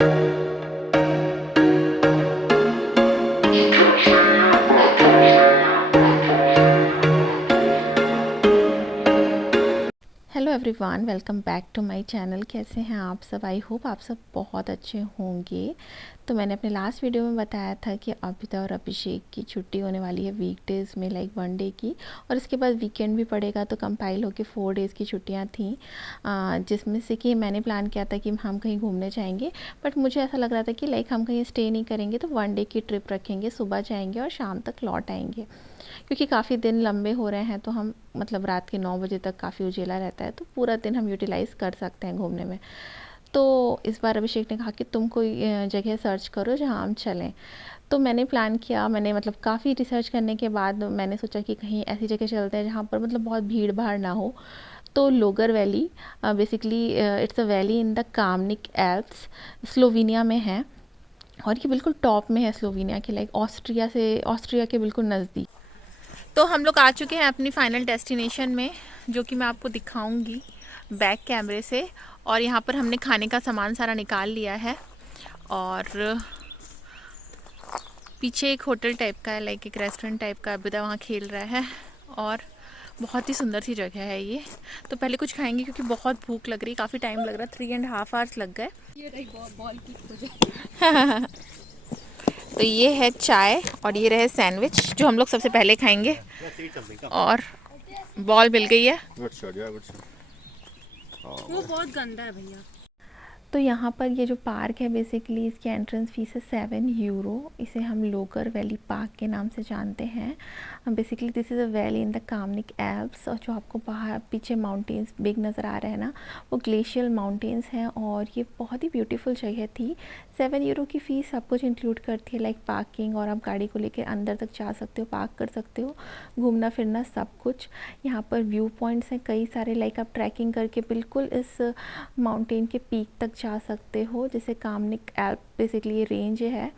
Hello everyone, welcome back to my channel. कैसे हैं आप सब? आई होप आप सब बहुत अच्छे होंगे। तो मैंने अपने लास्ट वीडियो में बताया था कि अभिता और अभिषेक की छुट्टी होने वाली है वीकडेज़ में, लाइक 1 डे की, और इसके बाद वीकेंड भी पड़ेगा। तो कंपाइल होकर 4 डेज़ की छुट्टियां थी, जिसमें से कि मैंने प्लान किया था कि हम कहीं घूमने जाएंगे। बट मुझे ऐसा लग रहा था कि लाइक हम कहीं स्टे नहीं करेंगे, तो 1 डे की ट्रिप रखेंगे, सुबह जाएंगे और शाम तक लौट आएंगे। क्योंकि काफ़ी दिन लंबे हो रहे हैं, तो हम मतलब रात के 9 बजे तक काफ़ी उजेला रहता है, तो पूरा दिन हम यूटिलाइज़ कर सकते हैं घूमने में। तो इस बार अभिषेक ने कहा कि तुम कोई जगह सर्च करो जहाँ हम चलें। तो मैंने प्लान किया, मैंने मतलब काफ़ी रिसर्च करने के बाद मैंने सोचा कि कहीं ऐसी जगह चलते हैं जहाँ पर मतलब बहुत भीड़ भाड़ ना हो। तो Logar valley, basically it's a valley in the Kamnik Alps, Slovenia में है। और ये बिल्कुल टॉप में है स्लोवेनिया के, लाइक ऑस्ट्रिया के बिल्कुल नज़दीक। तो हम लोग आ चुके हैं अपनी फाइनल डेस्टिनेशन में, जो कि मैं आपको दिखाऊंगी बैक कैमरे से। और यहाँ पर हमने खाने का सामान सारा निकाल लिया है, और पीछे एक होटल टाइप का है, लाइक एक रेस्टोरेंट टाइप का। अभिदा वहाँ खेल रहा है, और बहुत ही सुंदर सी जगह है ये। तो पहले कुछ खाएंगे क्योंकि बहुत भूख लग रही है, काफ़ी टाइम लग रहा है, 3.5 आवर्स लग गए। तो ये है चाय और ये रहे सैंडविच, जो हम लोग सबसे पहले खाएंगे। और बॉल मिल गई है। वो बहुत गंदा है भैया। तो यहाँ पर ये जो पार्क है, बेसिकली इसकी एंट्रेंस फीस है 7 यूरो। इसे हम लोगर वैली पार्क के नाम से जानते हैं। Basically this is a valley in the Kamnik Alps. और जो आपको बाहर पीछे माउंटेन्स बिग नज़र आ रहे हैं ना, वो ग्लेशियल माउंटेन्स हैं। और ये बहुत ही ब्यूटीफुल जगह थी। 7 यूरो की फ़ीस सब कुछ इंक्लूड करती है, लाइक पार्किंग, और आप गाड़ी को लेकर अंदर तक जा सकते हो, पार्क कर सकते हो, घूमना फिरना सब कुछ। यहाँ पर व्यू पॉइंट्स हैं कई सारे, लाइक आप ट्रैकिंग करके बिल्कुल इस माउंटेन के पीक तक जा सकते हो। जैसे कामनिक एल्प बेसिकली ये रेंज है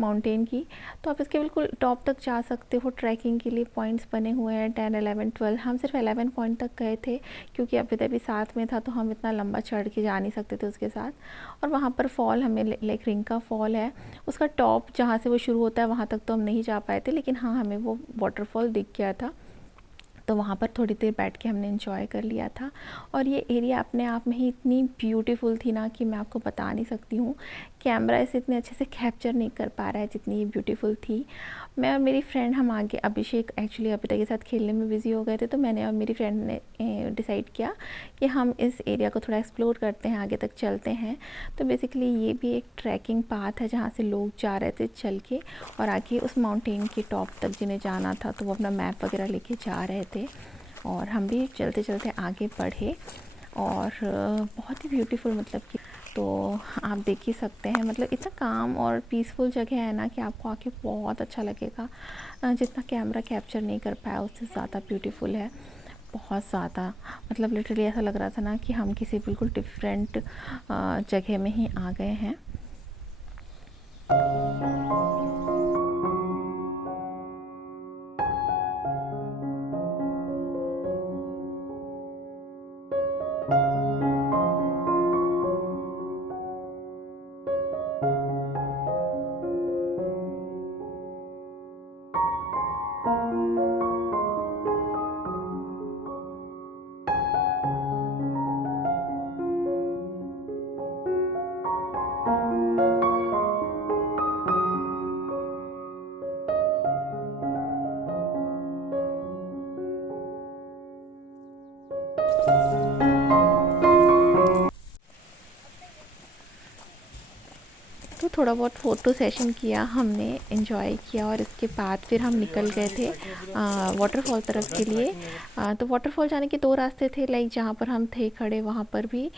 माउंटेन की, तो आप इसके बिल्कुल टॉप तक जा सकते हो। ट्रैकिंग के लिए पॉइंट्स बने हुए हैं 10, 11, 12। हम सिर्फ 11 पॉइंट तक गए थे, क्योंकि अभी भी साथ में था, तो हम इतना लंबा चढ़ के जा नहीं सकते थे उसके साथ। और वहाँ पर फॉल, हमें लाइक रिंका फॉल है, उसका टॉप जहाँ से वो शुरू होता है वहाँ तक तो हम नहीं जा पाए थे, लेकिन हाँ हमें वो वाटरफॉल दिख गया था। तो वहाँ पर थोड़ी देर बैठ के हमने एंजॉय कर लिया था। और ये एरिया अपने आप में ही इतनी ब्यूटीफुल थी ना, कि मैं आपको बता नहीं सकती हूँ। कैमरा इसे इतने अच्छे से कैप्चर नहीं कर पा रहा है जितनी ये ब्यूटीफुल थी। मैं और मेरी फ्रेंड, हम आगे, अभिषेक एक्चुअली अभिता के साथ खेलने में बिज़ी हो गए थे, तो मैंने और मेरी फ्रेंड ने डिसाइड किया कि हम इस एरिया को थोड़ा एक्सप्लोर करते हैं, आगे तक चलते हैं। तो बेसिकली ये भी एक ट्रैकिंग पाथ है, जहाँ से लोग जा रहे थे चल के, और आगे उस माउंटेन के टॉप तक जिन्हें जाना था, तो वो अपना मैप वगैरह लेके जा रहे थे। और हम भी चलते चलते आगे बढ़े, और बहुत ही ब्यूटीफुल, मतलब कि तो आप देख ही सकते हैं, मतलब इतना काम और पीसफुल जगह है ना, कि आपको आके बहुत अच्छा लगेगा। जितना कैमरा कैप्चर नहीं कर पाया उससे ज़्यादा ब्यूटीफुल है, बहुत ज़्यादा। मतलब लिटरली ऐसा लग रहा था ना कि हम किसी बिल्कुल डिफरेंट जगह में ही आ गए हैं। तो थोड़ा बहुत फ़ोटो सेशन किया हमने, एंजॉय किया, और इसके बाद फिर हम निकल गए थे वाटरफॉल तरफ के लिए। तो वाटरफॉल जाने के 2 रास्ते थे, लाइक जहाँ पर हम थे खड़े वहाँ पर भी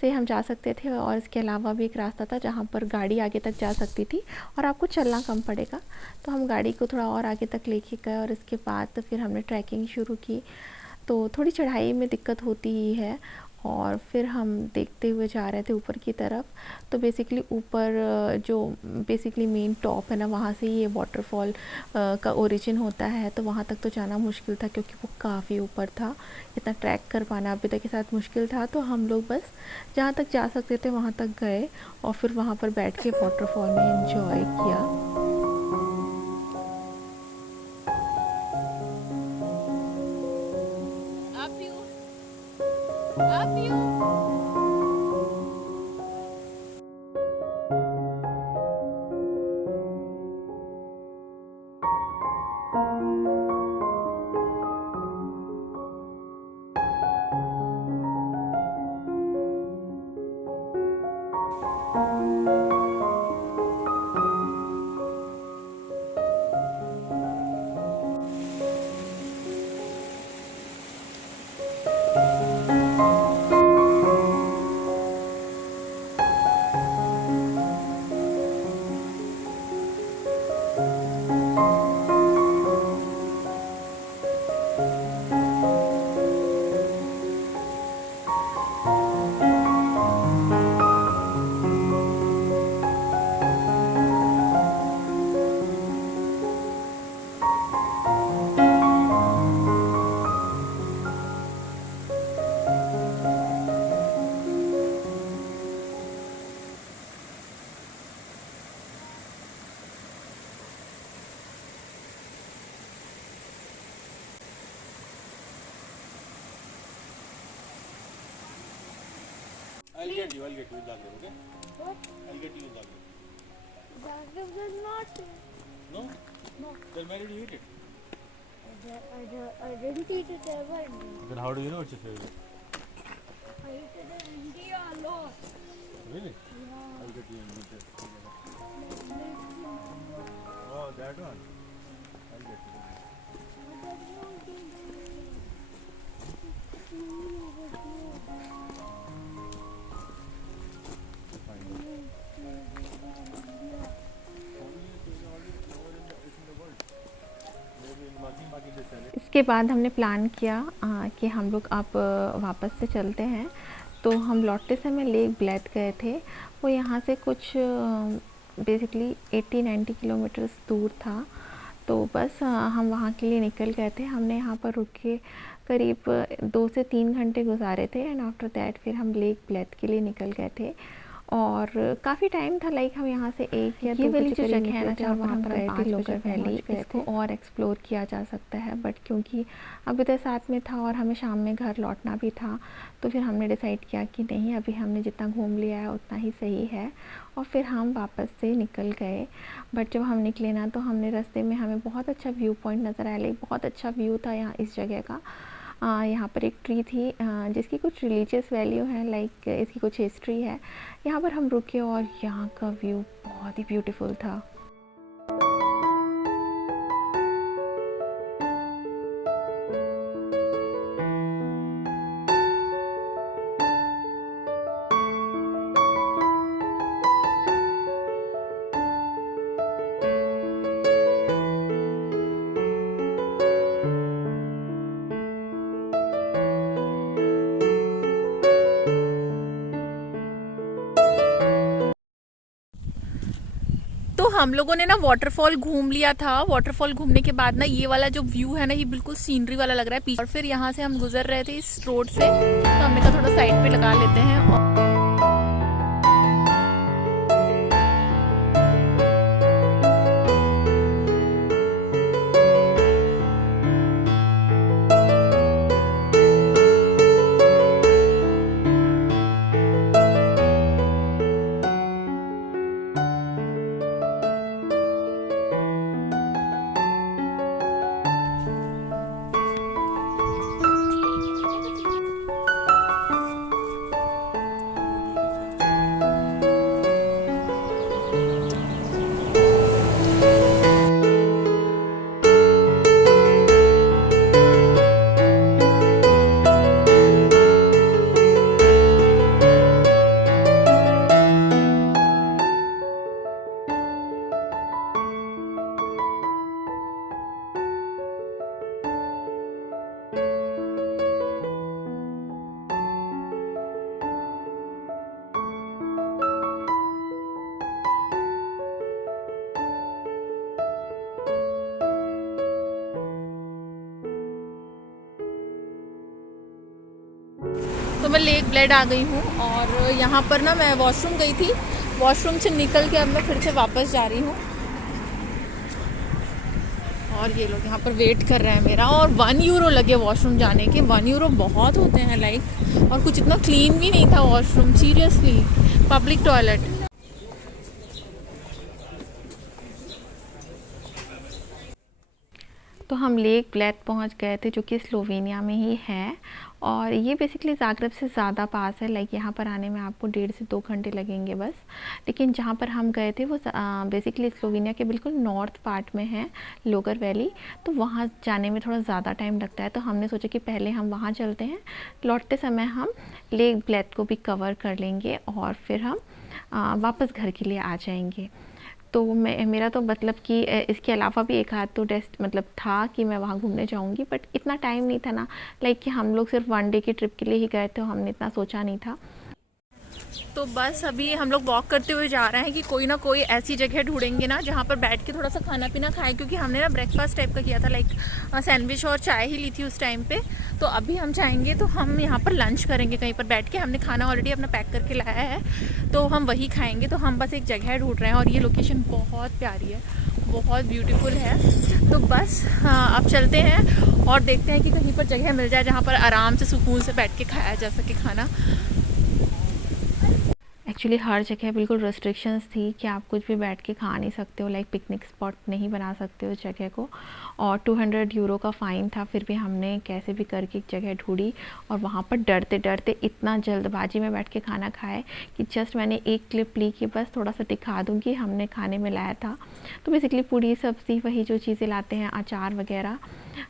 से हम जा सकते थे, और इसके अलावा भी एक रास्ता था जहाँ पर गाड़ी आगे तक जा सकती थी और आपको चलना कम पड़ेगा। तो हम गाड़ी को थोड़ा और आगे तक लेके गए, और इसके बाद तो फिर हमने ट्रैकिंग शुरू की। तो थोड़ी चढ़ाई में दिक्कत होती ही है, और फिर हम देखते हुए जा रहे थे ऊपर की तरफ। तो बेसिकली ऊपर जो बेसिकली मेन टॉप है ना, वहाँ से ये वाटरफॉल का ओरिजिन होता है। तो वहाँ तक तो जाना मुश्किल था क्योंकि वो काफ़ी ऊपर था, इतना ट्रैक कर पाना अभी तक के साथ मुश्किल था। तो हम लोग बस जहाँ तक जा सकते थे वहाँ तक गए और फिर वहाँ पर बैठ के वाटरफॉल में एंजॉय किया। I'll get you in Zagreb, okay? What? I'll get you in Zagreb. Zagreb is not. No? No. Then where did you eat it? I didn't eat it ever. Then how do you know it's your favorite? I ate it in India a lot. Really? Yeah. I'll get you in with it. Oh, that one? I'll get you. इसके बाद हमने plan किया कि हम लोग अब वापस से चलते हैं। तो हम लौटते समय लेक ब्लैथ गए थे। वो यहाँ से कुछ बेसिकली 80-90 किलोमीटर्स दूर था। तो बस हम वहाँ के लिए निकल गए थे। हमने यहाँ पर रुक के करीब 2 से 3 घंटे गुजारे थे एंड आफ्टर दैट फिर हम लेक ब्लैथ के लिए निकल गए थे। और काफ़ी टाइम था, लाइक हम यहाँ से 1 या 2 बजे जो जगह है ना जहाँ पर हम गए थे लोकर वैली, इसको और एक्सप्लोर किया जा सकता है। बट क्योंकि अभी तक साथ में था और हमें शाम में घर लौटना भी था, तो फिर हमने डिसाइड किया कि नहीं, अभी हमने जितना घूम लिया है उतना ही सही है। और फिर हम वापस से निकल गए। बट जब हम निकले ना, तो हमने रास्ते में हमें बहुत अच्छा व्यू पॉइंट नज़र आया। लाइक बहुत अच्छा व्यू था यहाँ इस जगह का। यहाँ पर एक ट्री थी जिसकी कुछ रिलीजियस वैल्यू है, लाइक इसकी कुछ हिस्ट्री है। यहाँ पर हम रुके और यहाँ का व्यू बहुत ही ब्यूटीफुल था। तो हम लोगों ने ना वाटरफॉल घूम लिया था। वाटरफॉल घूमने के बाद ना ये वाला जो व्यू है ना, ये बिल्कुल सीनरी वाला लग रहा है पीछे। और फिर यहाँ से हम गुजर रहे थे इस रोड से, तो हमने कहा थोड़ा साइड पे लगा लेते हैं। और लेक ब्लेड आ गई हूँ और यहाँ पर ना मैं वॉशरूम गई थी, वॉशरूम से निकल के अब मैं फिर से वापस जा रही हूँ और ये लोग यहाँ पर वेट कर रहे हैं मेरा। और 1 यूरो लगे वॉशरूम जाने के। 1 यूरो बहुत होते हैं लाइक, और कुछ इतना क्लीन भी नहीं था वॉशरूम, सीरियसली पब्लिक टॉयलेट। तो हम लेक ब्लेड पहुंच गए थे जो कि स्लोवेनिया में ही है और ये बेसिकली ज़ाग्रेब से ज़्यादा पास है। लाइक यहाँ पर आने में आपको 1.5 से 2 घंटे लगेंगे बस। लेकिन जहाँ पर हम गए थे वो बेसिकली स्लोवेनिया के बिल्कुल नॉर्थ पार्ट में है, लोगर वैली। तो वहाँ जाने में थोड़ा ज़्यादा टाइम लगता है, तो हमने सोचा कि पहले हम वहाँ चलते हैं, लौटते समय हम लेक ब्लेड को भी कवर कर लेंगे और फिर हम वापस घर के लिए आ जाएंगे। तो मेरा तो मतलब कि इसके अलावा भी एक आध तो टेस्ट मतलब था कि मैं वहाँ घूमने जाऊँगी, बट इतना टाइम नहीं था ना। लाइक कि हम लोग सिर्फ 1 डे की ट्रिप के लिए ही गए थे, हमने इतना सोचा नहीं था। तो बस अभी हम लोग वॉक करते हुए जा रहे हैं कि कोई ना कोई ऐसी जगह ढूंढेंगे ना जहाँ पर बैठ के थोड़ा सा खाना पीना खाएं, क्योंकि हमने ना ब्रेकफास्ट टाइप का किया था, लाइक सैंडविच और चाय ही ली थी उस टाइम पे। तो अभी हम जाएंगे तो हम यहाँ पर लंच करेंगे कहीं पर बैठ के। हमने खाना ऑलरेडी अपना पैक करके लाया है, तो हम वही खाएंगे। तो हम बस एक जगह ढूंढ रहे हैं और ये लोकेशन बहुत प्यारी है, बहुत ब्यूटीफुल है। तो बस अब चलते हैं और देखते हैं कि कहीं पर जगह मिल जाए जहाँ पर आराम से सुकून से बैठ के खाया जा सके खाना। एक्चुअली हर जगह बिल्कुल रेस्ट्रिक्शंस थी कि आप कुछ भी बैठ के खा नहीं सकते हो, लाइक पिकनिक स्पॉट नहीं बना सकते हो उस जगह को। और 200 यूरो का फ़ाइन था, फिर भी हमने कैसे भी करके एक जगह ढूंढी और वहाँ पर डरते डरते इतना जल्दबाजी में बैठ के खाना खाए कि जस्ट मैंने एक क्लिप ली कि बस थोड़ा सा दिखा दूँ कि हमने खाने में लाया था। तो बेसिकली पूड़ी सब्ज़ी वही जो चीज़ें लाते हैं, अचार वगैरह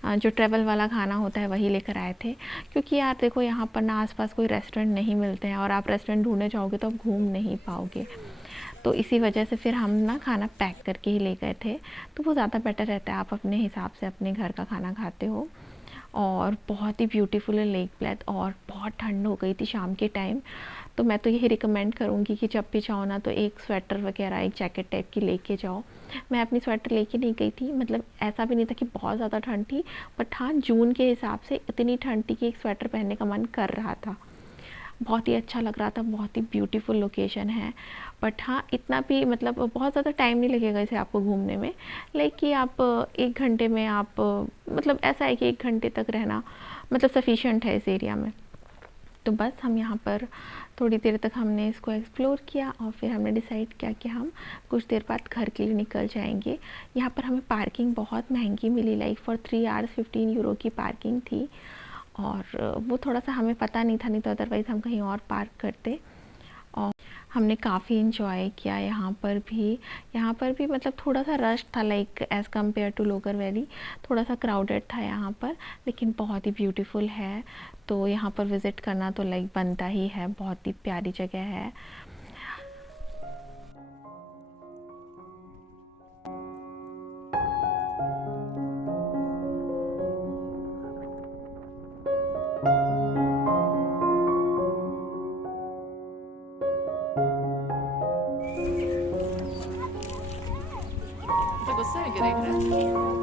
जो ट्रैवल वाला खाना होता है वही लेकर आए थे। क्योंकि यार देखो यहाँ पर ना आसपास कोई रेस्टोरेंट नहीं मिलते हैं और आप रेस्टोरेंट ढूंढने जाओगे तो आप घूम नहीं पाओगे। तो इसी वजह से फिर हम ना खाना पैक करके ही ले गए थे, तो वो ज़्यादा बेटर रहता है, आप अपने हिसाब से अपने घर का खाना खाते हो। और बहुत ही ब्यूटीफुल है लेक ब्लेड और बहुत ठंड हो गई थी शाम के टाइम। तो मैं तो यही रिकमेंड करूँगी कि जब भी जाओ ना तो एक स्वेटर वगैरह, एक जैकेट टाइप की लेके जाओ। मैं अपनी स्वेटर लेके नहीं गई थी, मतलब ऐसा भी नहीं था कि बहुत ज़्यादा ठंड थी, बट हाँ जून के हिसाब से इतनी ठंड थी कि एक स्वेटर पहनने का मन कर रहा था। बहुत ही अच्छा लग रहा था, बहुत ही ब्यूटीफुल लोकेशन है। बट हाँ इतना भी मतलब बहुत ज़्यादा टाइम नहीं लगेगा इसे आपको घूमने में। लाइक कि आप 1 घंटे में आप मतलब ऐसा है कि 1 घंटे तक रहना मतलब सफिशिएंट है इस एरिया में। तो बस हम यहाँ पर थोड़ी देर तक हमने इसको एक्सप्लोर किया और फिर हमने डिसाइड किया कि हम कुछ देर बाद घर के लिए निकल जाएंगे। यहाँ पर हमें पार्किंग बहुत महंगी मिली, लाइक फॉर 3 आवर्स 15 यूरो की पार्किंग थी और वो थोड़ा सा हमें पता नहीं था, नहीं तो अदरवाइज़ हम कहीं और पार्क करते। और हमने काफ़ी इन्जॉय किया यहाँ पर भी। यहाँ पर भी मतलब थोड़ा सा रश था, like as compare to Logar valley थोड़ा सा क्राउडेड था यहाँ पर, लेकिन बहुत ही ब्यूटीफुल है। तो यहाँ पर विज़िट करना तो लाइक बनता ही है, बहुत ही प्यारी जगह है। तो गुस्से में गिरेगा ना।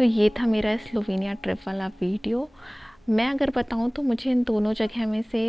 तो ये था मेरा स्लोवेनिया ट्रिप वाला वीडियो। मैं अगर बताऊं तो मुझे इन दोनों जगह में से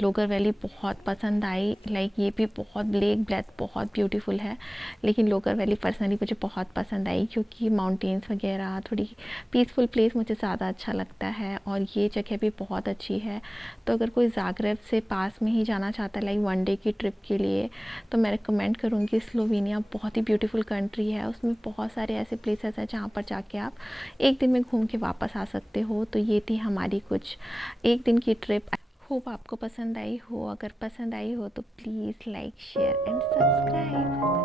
लोगर वैली बहुत पसंद आई। लाइक ये भी बहुत लेक ब्रेथ बहुत ब्यूटीफुल है, लेकिन लोगर वैली पर्सनली मुझे बहुत पसंद आई क्योंकि माउंटेन्स वगैरह थोड़ी पीसफुल प्लेस मुझे ज़्यादा अच्छा लगता है, और ये जगह भी बहुत अच्छी है। तो अगर कोई ज़ाग्रेब से पास में ही जाना चाहता है लाइक वन डे की ट्रिप के लिए, तो मैं रिकमेंड करूँगी स्लोवेनिया। बहुत ही ब्यूटीफुल कंट्री है, उसमें बहुत सारे ऐसे प्लेसेस हैं जहाँ पर जाके आप एक दिन में घूम के वापस आ सकते हो। तो ये थी हमारी कुछ एक दिन की ट्रिप। होप आपको पसंद आई हो। अगर पसंद आई हो तो please like share and subscribe.